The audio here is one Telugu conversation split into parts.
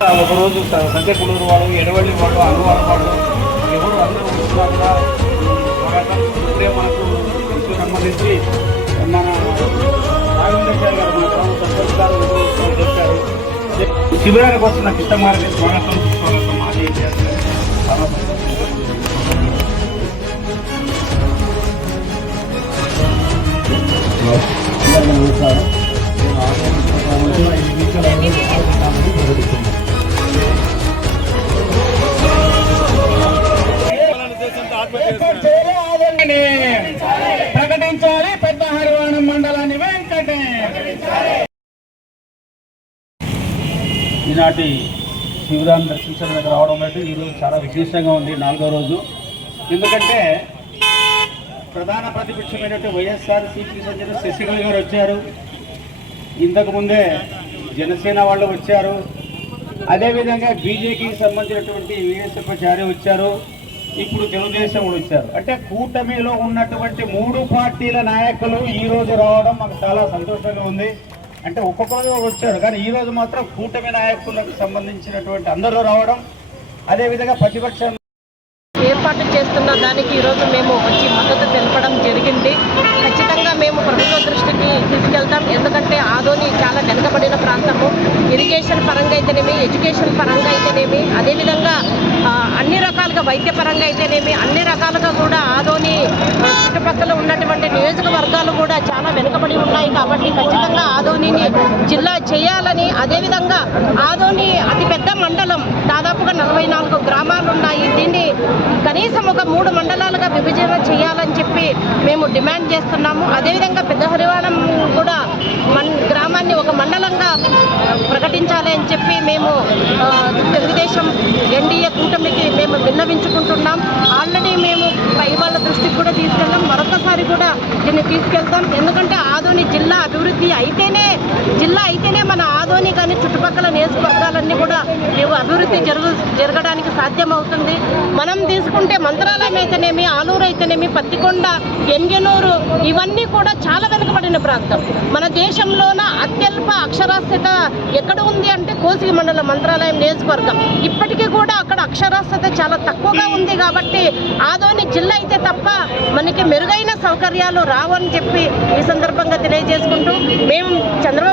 ఒకరోజు సంఖ్య కులూరు వాడు ఎడవల్లి వాళ్ళు అనువాడు వాళ్ళు ఎవరు అందరూ వస్తున్నారు కూడా ఇప్పుడే మనకు సంబంధించి మన రాఘవేంద్ర గారు మన శిబిరానికి వస్తున్న కిష్టం స్వాగతం ఈనాటి శివరాం దర్శించడానికి రావడం అయితే ఈరోజు చాలా విశేషంగా ఉంది నాలుగో రోజు. ఎందుకంటే ప్రధాన ప్రతిపక్షమైనటువంటి వైఎస్ఆర్ సిపి సభ్యులు శశికళ గారు వచ్చారు. ఇంతకుముందే జనసేన వాళ్ళు వచ్చారు. అదేవిధంగా బీజేపీకి సంబంధించినటువంటి విఎస్ఎఫ్ చారి వచ్చారు. ఇప్పుడు తెలుగుదేశం కూడా వచ్చారు. అంటే కూటమిలో ఉన్నటువంటి మూడు పార్టీల నాయకులు ఈరోజు రావడం మాకు చాలా సంతోషంగా ఉంది. అంటే ఒక్కొక్కరు వచ్చారు. కానీ ఈ రోజు మాత్రం కూటమి నాయకులకు సంబంధించినటువంటి అందరూ రావడం అదేవిధంగా ప్రతిపక్షం ఏర్పాటు చేస్తున్న దానికి ఈరోజు మేము వచ్చి మద్దతు తెలపడం జరిగింది. ఖచ్చితంగా మేము ప్రభుత్వ దృష్టికి తీసుకెళ్తాం. ఎందుకంటే ఆదోని చాలా వెనుకబడిన ప్రాంతము. ఇరిగేషన్ పరంగా అయితేనేమి ఎడ్యుకేషన్ పరంగా అయితేనేమి అదేవిధంగా అన్ని రకాలుగా వైద్య పరంగా అయితేనేమి అన్ని రకాలుగా కూడా ఆదోని చుట్టుపక్కల ఉన్నటువంటి నియోజకవర్గాలు కూడా చాలా వెనుకబడి ఉన్నాయి కాబట్టి ఖచ్చితంగా జిల్లా చేయాలని అదేవిధంగా ఆదోని అతిపెద్ద మండలం దాదాపుగా నలభై నాలుగు గ్రామాలు ఉన్నాయి. దీన్ని కనీసం ఒక మూడు మండలాలుగా విభజన చేయాలని చెప్పి మేము డిమాండ్ చేస్తున్నాము. అదేవిధంగా పెద్ద హరివాణం కూడా మన్ గ్రామాన్ని ఒక మండలంగా ప్రకటించాలి అని చెప్పి మేము తెలుగుదేశం ఎన్డీఏ కూటమికి మేము విన్నవించుకుంటున్నాం. ఆల్రెడీ మేము పై వాళ్ళ దృష్టికి కూడా తీసుకెళ్తాం మరొకసారి కూడా దీన్ని తీసుకెళ్తాం. ఎందుకంటే ఆదోని జిల్లా అభివృద్ధి అయితే అయితేనే మన ఆదోని కానీ చుట్టుపక్కల నియోజకవర్గాలన్నీ కూడా మేము అభివృద్ధి జరుగు జరగడానికి సాధ్యమవుతుంది. మనం తీసుకుంటే మంత్రాలయం అయితేనేమి ఆలూరు అయితేనేమి పత్తికొండ ఎంగెనూరు ఇవన్నీ కూడా చాలా వెనుకబడిన ప్రాంతం. మన దేశంలోన అత్యల్ప అక్షరాస్యత ఎక్కడ ఉంది అంటే కోసిగి మండలం మంత్రాలయం నియోజకవర్గం. ఇప్పటికీ కూడా అక్కడ అక్షరాస్యత చాలా తక్కువగా ఉంది కాబట్టి ఆదోని జిల్లా అయితే తప్ప మనకి మెరుగైన సౌకర్యాలు రావని చెప్పి ఈ సందర్భంగా తెలియజేసుకుంటూ మేము చంద్రబాబు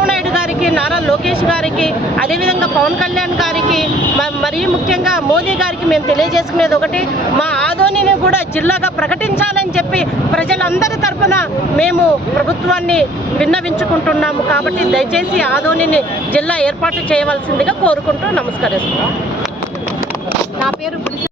లోకేష్ గారికి అదేవిధంగా పవన్ కళ్యాణ్ గారికి మ- మరీ ముఖ్యంగా మోదీ గారికి మేము తెలియజేసుకునేది ఒకటి మా ఆదోనిని కూడా జిల్లాగా ప్రకటించాలని చెప్పి ప్రజలందరి తరఫున మేము ప్రభుత్వాన్ని విన్నవించుకుంటున్నాము కాబట్టి దయచేసి ఆదోనిని జిల్లా ఏర్పాటు చేయవలసిందిగా కోరుకుంటూ నమస్కరిస్తున్నాం. నా పేరు